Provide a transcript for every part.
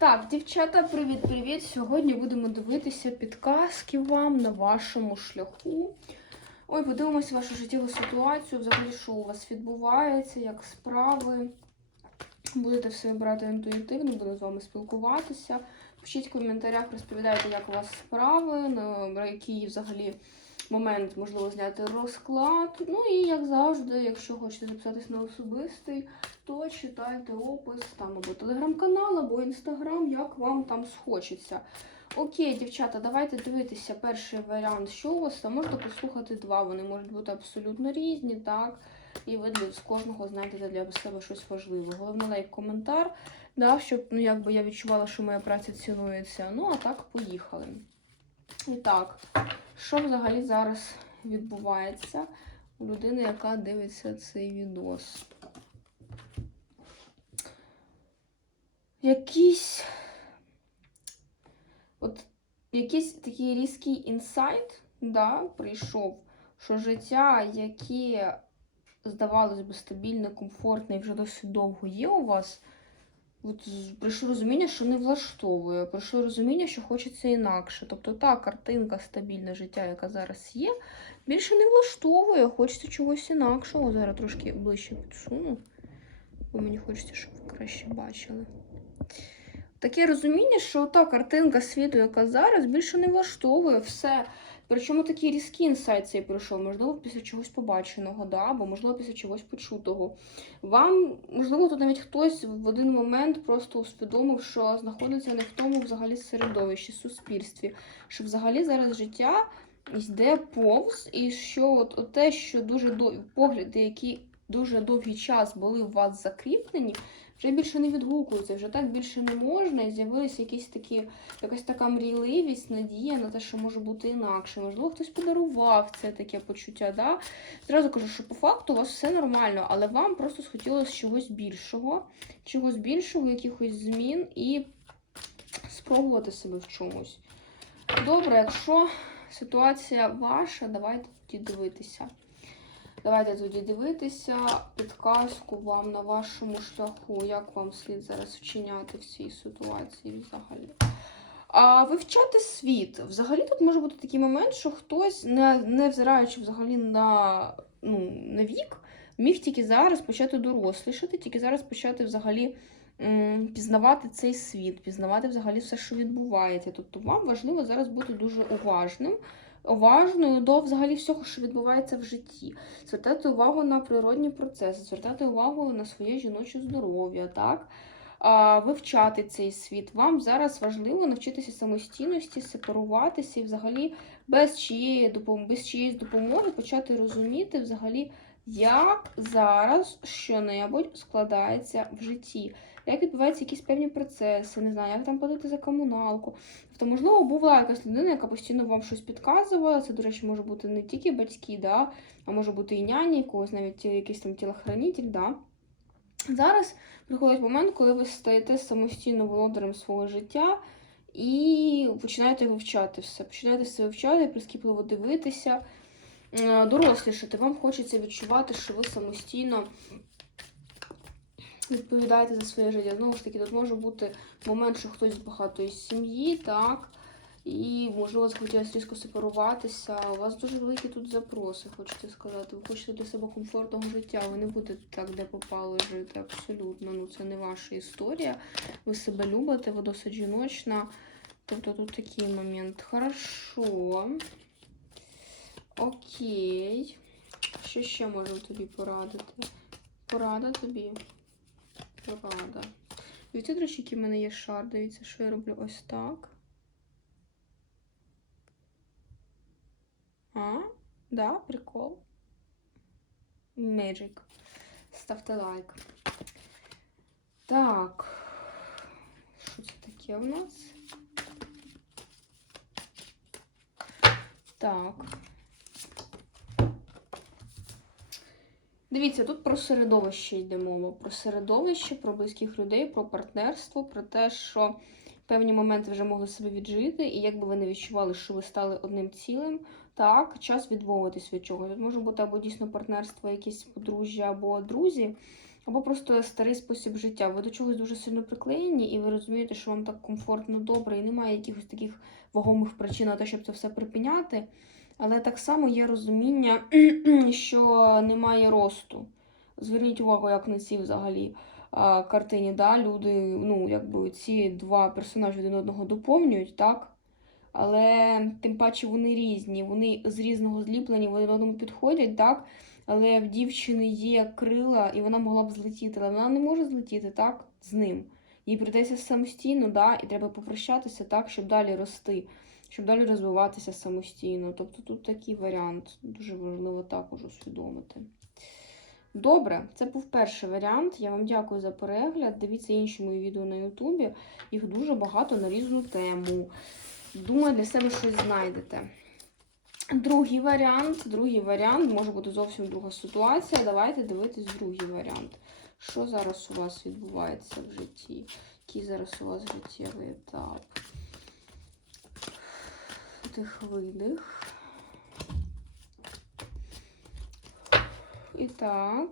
Так, дівчата, привіт-привіт! Сьогодні будемо дивитися підказки вам на вашому шляху. Ой, подивимося вашу життєву ситуацію, взагалі, що у вас відбувається, як справи. Будете все брати інтуїтивно, буду з вами спілкуватися. Пишіть в коментарях, розповідайте, як у вас справи, на який взагалі момент можливо зняти розклад. Ну і як завжди, якщо хочете записатись на особистий, то читайте опис там або телеграм-канал, або інстаграм, як вам там схочеться. Окей, дівчата, давайте дивитися перший варіант, що у вас там. Можете послухати два, вони можуть бути абсолютно різні, так. І ви з кожного знайдете для себе щось важливе. Головне лайк, коментар, да, щоб ну, якби я відчувала, що моя праця цінується. Ну, а так, поїхали. І так, що взагалі зараз відбувається у людини, яка дивиться цей відос? Якийсь от якийсь такий різкий інсайт да, прийшов, що життя, яке, здавалось би, стабільне, комфортне і вже досить довго є у вас. От прийшло розуміння, що не влаштовує, прийшло розуміння, що хочеться інакше. Тобто та картинка стабільне життя, яка зараз є, більше не влаштовує, хочеться чогось інакшого. Зараз трошки ближче підсуну, бо мені хочеться, щоб ви краще бачили. Таке розуміння, що та картинка світу, яка зараз, більше не влаштовує все. Причому такий різкий інсайт цей прийшов, можливо, після чогось побаченого, да, або можливо після чогось почутого. Вам, можливо, тут навіть хтось в один момент просто усвідомив, що знаходиться не в тому взагалі середовищі, суспільстві, що взагалі зараз життя йде повз, і що от, от те, що дуже дов... погляди, які дуже довгий час були у вас закріплені, вже більше не відгукуються, вже так більше не можна, і з'явилися якісь такі, якась така мрійливість, надія на те, що може бути інакше. Можливо, хтось подарував це таке почуття. Да? Зразу кажу, що по факту у вас все нормально, але вам просто схотілося чогось більшого, чогось більшого, якихось змін і спробувати себе в чомусь. Добре, якщо ситуація ваша, давайте тоді дивитися. Давайте тоді дивитися підказку вам на вашому шляху, як вам слід зараз вчиняти в цій ситуації взагалі. А вивчати світ. Взагалі тут може бути такий момент, що хтось, не, не взираючи взагалі на, ну, на вік, міг тільки зараз почати дорослішати, тільки зараз почати взагалі м, пізнавати цей світ, пізнавати взагалі все, що відбувається. Тобто вам важливо зараз бути дуже уважним, уважною до взагалі всього, що відбувається в житті, звертати увагу на природні процеси, звертати увагу на своє жіноче здоров'я, так? Вивчати цей світ. Вам зараз важливо навчитися самостійності, сепаруватися і взагалі без чиєї допомоги, без чиєїсь допомоги почати розуміти взагалі, як зараз що-небудь складається в житті, як відбуваються якісь певні процеси, не знаю, як там платити за комуналку. Тобто, можливо, була якась людина, яка постійно вам щось підказувала. Це, до речі, може бути не тільки батьки, да, а може бути і няні, когось навіть якийсь там тілохранитель. Да. Зараз приходить момент, коли ви стаєте самостійно володарем свого життя і починаєте вивчати все. Починаєте все вивчати, прискіпливо дивитися, е, дорослішати. Вам хочеться відчувати, що ви самостійно відповідаєте за своє життя. Знову ж таки, тут може бути момент, що хтось з багатої сім'ї, так. І, можливо, захотілося різко сепаруватися. У вас дуже великі тут запроси, хочете сказати. Ви хочете для себе комфортного життя. Ви не будете так, де попало жити. Абсолютно. Ну, це не ваша історія. Ви себе любите, ви досить жіночна. Тобто тут такий момент. Хорошо. Окей. Що ще можу тобі порадити? Порада тобі. Порада. Дивіться, до речі, який в мене є шар. Дивіться, що я роблю ось так. А? Да, прикол. Magic. Ставте лайк. Так. Що це таке у нас? Так. Дивіться, тут про середовище йде мова. Про середовище, про близьких людей, про партнерство, про те, що певні моменти вже могли себе віджити, і якби ви не відчували, що ви стали одним цілим, так, час відмовитись від чогось. Тут може бути або дійсно партнерство, якесь подружжя, або друзі. або просто старий спосіб життя. Ви до чогось дуже сильно приклеєні, і ви розумієте, що вам так комфортно добре, і немає якихось таких вагомих причин на те, щоб це все припиняти. Але так само є розуміння, що немає росту. Зверніть увагу, як на цій взагалі картині, да, люди, ну, якби ці два персонажі один одного доповнюють, так? Але тим паче вони різні, вони з різного зліплення, вони одному підходять, так? Але в дівчини є крила, і вона могла б злетіти, але вона не може злетіти, так? З ним. Їй прийдеться самостійно, да? і треба попрощатися так, щоб далі рости, щоб далі розвиватися самостійно. Тобто тут такий варіант дуже важливо також усвідомити. Добре, це був перший варіант. Я вам дякую за перегляд. Дивіться інші мої відео на Ютубі. Їх дуже багато на різну тему. Думаю, для себе щось знайдете. Другий варіант. Другий варіант може бути зовсім друга ситуація. Давайте дивитись другий варіант. Що зараз у вас відбувається в житті? Який зараз у вас життєвий етап? Вдих, видих. І так.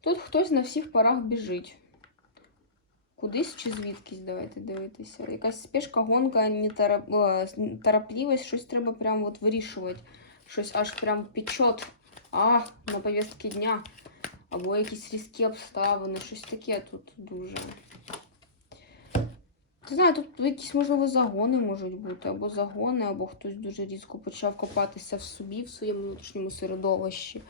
Тут хтось на всіх парах біжить. Кудись чи звідкись, давайте дивитися. Якась спешка, гонка, неторопливість, щось треба прям от вирішувати. Щось аж прям печет. А, на повістки дня. Або якісь різкі обставини, щось таке тут дуже. Не знаю, тут якісь, можливо, загони можуть бути, або загони, або хтось дуже різко почав копатися в собі, в своєму внутрішньому середовищі.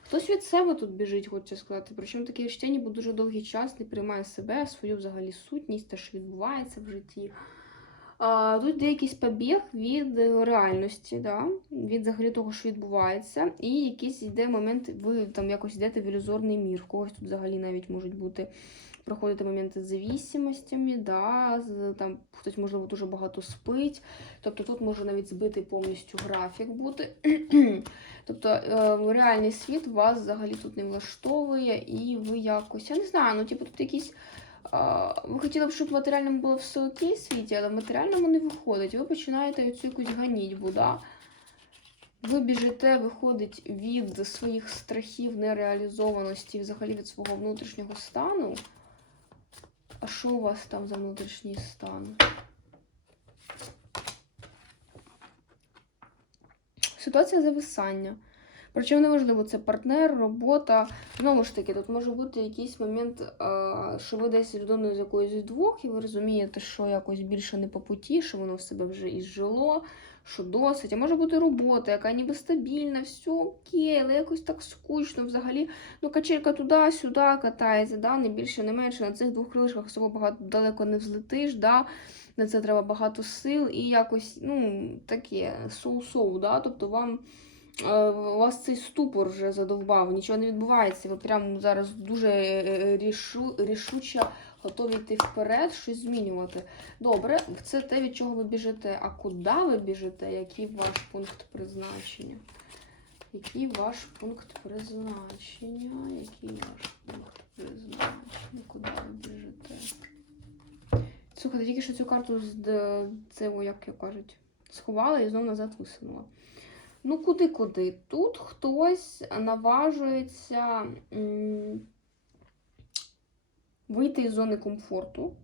Хтось від себе тут біжить, хочу сказати. Причому таке відчуття, ніби дуже довгий час не приймає себе, свою взагалі сутність, те, що відбувається в житті. Тут якийсь побіг від реальності, да? від взагалі того, що відбувається, і якийсь йде момент, ви там якось йдете в ілюзорний мір. Когось тут взагалі навіть можуть бути проходити моменти з завісимостями, да? там хтось, можливо, дуже багато спить. Тобто тут може навіть збитий повністю графік бути. тобто е, реальний світ вас взагалі тут не влаштовує, і ви якось, я не знаю, ну типу тут якісь. Ви хотіли б, щоб в матеріальному було все окей в світі, але в матеріальному не виходить. Ви починаєте оцю якусь ганітьбу, да? Ви біжите, виходить від своїх страхів, нереалізованості, взагалі від свого внутрішнього стану. А що у вас там за внутрішній стан? Ситуація зависання. Причому неважливо, це партнер, робота. Знову ж таки, тут може бути якийсь момент, що ви десь людиною з якоюсь двох, і ви розумієте, що якось більше не по путі, що воно в себе вже ізжило, що досить. А може бути робота, яка ніби стабільна, все окей, але якось так скучно взагалі. Ну, качелька туди-сюди катається, да? не більше, не менше. На цих двох крилишках особо багато далеко не взлетиш. Да? На це треба багато сил і якось, ну, таке соу-соу, да? тобто вам. Е, у вас цей ступор вже задовбав, нічого не відбувається. Ви прямо зараз дуже е, е, рішу, рішуче готові йти вперед, щось змінювати. Добре, це те, від чого ви біжите. А куди ви біжите? Який ваш пункт призначення? Який ваш пункт призначення? Який ваш пункт призначення? Куди ви біжите? Слухайте, тільки що цю карту з це, як я кажуть, сховала і знову назад висунула. Ну, куди-куди? Тут хтось наважується вийти із зони комфорту,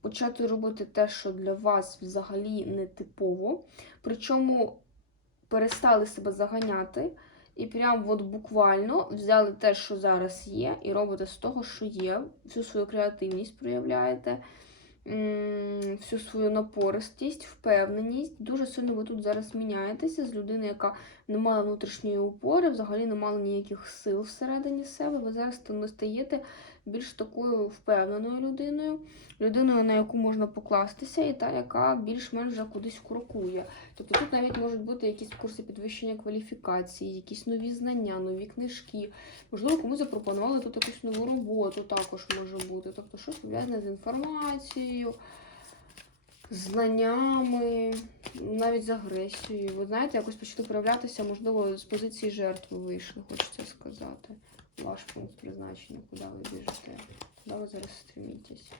почати робити те, що для вас взагалі не типово. Причому перестали себе заганяти. І прям от буквально взяли те, що зараз є, і робите з того, що є, всю свою креативність проявляєте всю свою напористість, впевненість. Дуже сильно ви тут зараз міняєтеся з людини, яка не мала внутрішньої опори, взагалі не мала ніяких сил всередині себе. Ви зараз стаєте більш такою впевненою людиною, людиною, на яку можна покластися, і та, яка більш-менш вже кудись крокує. Тобто тут навіть можуть бути якісь курси підвищення кваліфікації, якісь нові знання, нові книжки. Можливо, комусь запропонували тут якусь нову роботу, також може бути. Тобто, щось пов'язане з інформацією. Знаннями, навіть з агресією. Ви знаєте, якось почали проявлятися, можливо, з позиції жертви вийшли, хочеться сказати ваш пункт призначення, куди ви біжите, куди ви зараз стремитесь.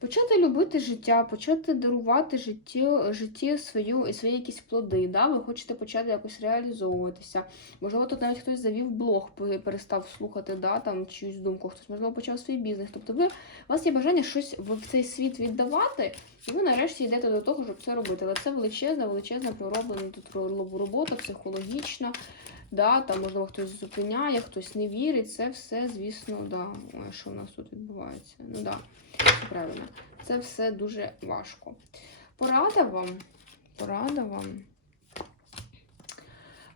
Почати любити життя, почати дарувати життю, житті свою, свої якісь плоди. Да? Ви хочете почати якось реалізовуватися. Можливо, тут навіть хтось завів блог, перестав слухати да, там, чиюсь думку, хтось, можливо, почав свій бізнес. Тобто ви, у вас є бажання щось в цей світ віддавати, і ви нарешті йдете до того, щоб це робити. Але це величезна, величезна пророблена тут ро- робота психологічна. Да, там, можливо, хтось зупиняє, хтось не вірить. Це все, звісно, да. Ой, що в нас тут відбувається? Ну да, правильно. Це все дуже важко. Порада вам. Порада вам.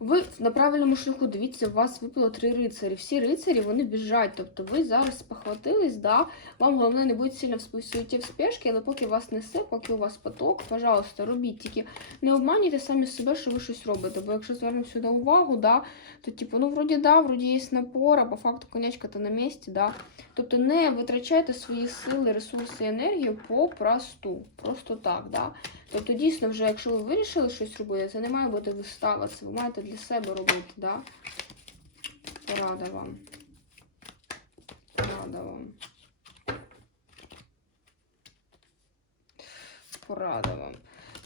Ви на правильному шляху, дивіться, у вас випало три рицарі. Всі рицарі вони біжать. Тобто ви зараз спохватились, да? вам головне не бути сильно в суеті в спешки, але поки вас несе, поки у вас поток, пожалуйста, робіть. Тільки не обманюйте самі себе, що ви щось робите. Бо якщо звернемо сюди увагу, да, то типу, ну вроді да, вроді є напор, а по факту конячка-то на місці, да. Тобто не витрачайте свої сили, ресурси, енергію попросту. Просто так, да. Тобто, дійсно, вже якщо ви вирішили щось робити, це не має бути вистава, це ви маєте для себе робити, да? Порада вам. Порада вам. Порада вам.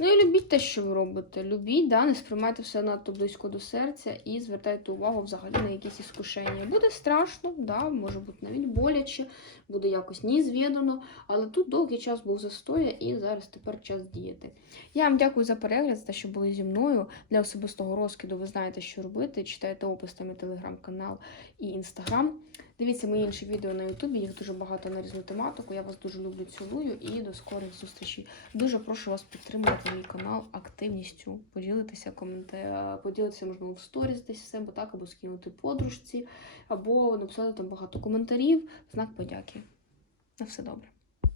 Ну і любіть те, що ви робите. Любіть, да? не сприймайте все надто близько до серця і звертайте увагу взагалі на якісь іскушення. Буде страшно, да? може бути навіть боляче, буде якось незвідано, але тут довгий час був застоя і зараз тепер час діяти. Я вам дякую за перегляд, за те, що були зі мною. Для особистого розкиду ви знаєте, що робити. Читайте опис там і телеграм-канал і інстаграм. Дивіться мої інші відео на Ютубі, їх дуже багато на різну тематику. Я вас дуже люблю, цілую і до скорих зустрічей. Дуже прошу вас підтримувати мій канал активністю, поділитися поділитися, можливо, в сторіс десь все, бо так, або скинути подружці, або написати там багато коментарів, знак подяки. На все добре.